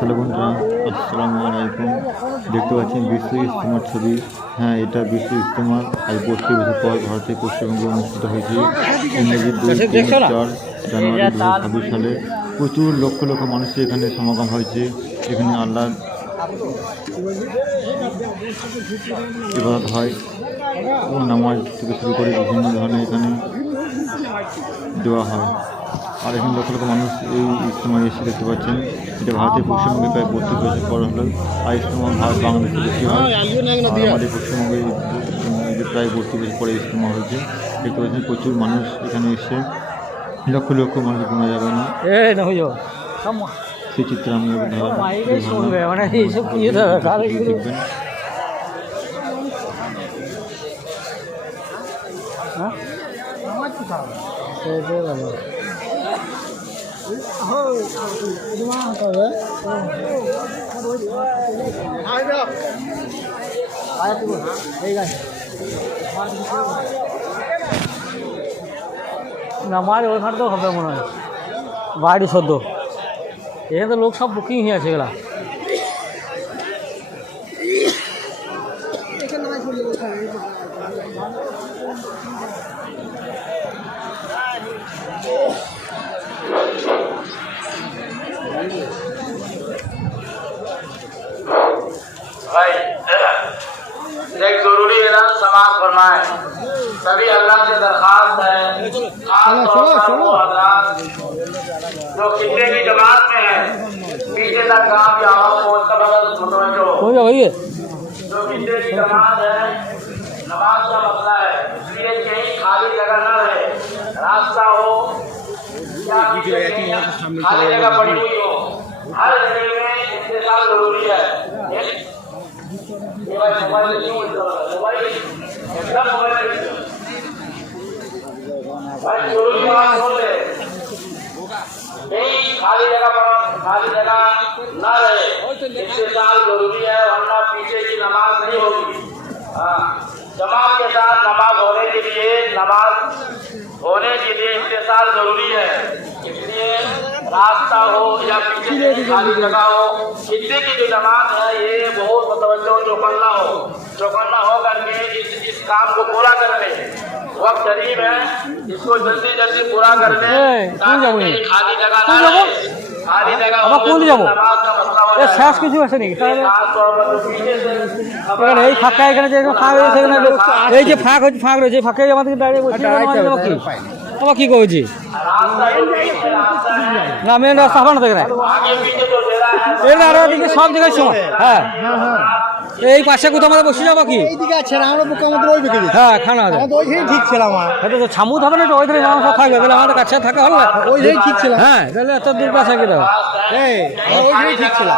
Hello বন্ধুরা আসসালামু আলাইকুম। দেখতে পাচ্ছেন বিশ্ব ইজতেমার ছবি। হ্যাঁ এটা বিশ্ব ইজতেমার আজ বত্রিশ বছর পর ভারতের পশ্চিমবঙ্গে অনুষ্ঠিত হয়েছে। ইংরেজি দুই তিন চার জানুয়ারি দু হাজার ছাব্বিশ সালে প্রচুর লক্ষ লক্ষ মানুষের এখানে সমাগম হয়েছে। এখানে আল্লাহ ইবাদত হয় এবং নামাজ থেকে শুরু করে বিভিন্ন ধরনের এখানে দেওয়া হয়। আর এখানে লক্ষ লক্ষ মানুষ এই ইজতেমায় এসে দেখতে পাচ্ছেন। এটা ভারতের পশ্চিমবঙ্গে প্রায় বত্রিশ বছর পর হলো। আর ইজতেমা ভারত বাংলাদেশে বেশি হয়। আর আমাদের পশ্চিমবঙ্গে প্রায় বত্রিশ বছর পরে ইজতেমা হয়েছে। দেখতে পাচ্ছেন প্রচুর মানুষ এখানে এসে। লক্ষ লক্ষ মানুষ গোনা যাবে না। সেই চিত্র আমি দেখবেন। হ্যাঁ? আমার ওইখানে তো হবে মনে হয় বাড়ি সদ্য এখানে তো লোক সব বুকিং হয়ে আছে এগুলা भाई सभी अल्लाह से दरखास्त है। हजरात जो कितने की जमात में है पीछे तक काम या हो वो सब अगर मुतवज्जो हो। हो गया भैया जो कितने की जमात है नमाज़ का मसला है इसलिए कहीं खाली जगह न रहे। रास्ता हो या खाली जगह पड़ी हुई हो। हर जगह में इस्तेमाल ज़रूरी है। एकदम कहीं खाली जगह खाली जगह न रहे इस्तेमाल ज़रूरी है वरना पीछे की नमाज़ नहीं होगी जमात के साथ नमाज़ होने के लिए नमाज़ होने के लिए इस्तेसाल ज़रूरी है इसलिए रास्ता हो या पीछे की खाली जगह हो इतने की जो नमाज़ है ये बहुत मुतवजो चौकन्ना हो चौकन्ना हो करके इस इस काम को पूरा वक्त करीब है इसको जल्दी जल्दी पूरा कर ले ए, कौन जाबो ताकि ये? खाली जगह कौन ना जाबो? रहे खाली जगह আবার हो কোন तो যাবো? नमाज का मसला हो এ जाएगा। শেষ কিছু আছে নাকি তাহলে खास तौर पर जो पीछे से এখানে এই ফাঁকা এখানে যে এখানে ফাঁক রয়েছে এখানে লোক- এই যে ফাঁক হচ্ছে ফাঁক রয়েছে ফাঁকে আমাদের ডাইরেক্ট বসে বাবা কি কইছি? না মেন রাস্তা হবে না দেখে এর আরও দিকে সব জায়গায় সমান হ্যাঁ। এই পাশে কোথাও আমাদের বসে যাব কি? এইদিকে আছে না আমরা বুকে আমাদের ওই দিকে হ্যাঁ খানা আছে। ওই ওইখানে ঠিক ছিল আমার। এটা তো ছামুদ হবে না ওই ধরে নাম সব থাকবে। তাহলে আমাদের কাছে থাকা হল। ওইখানে ঠিক ছিল। হ্যাঁ তাহলে এত দূর পাশে কি দাও। এই ওই ওইখানে ঠিক ছিল।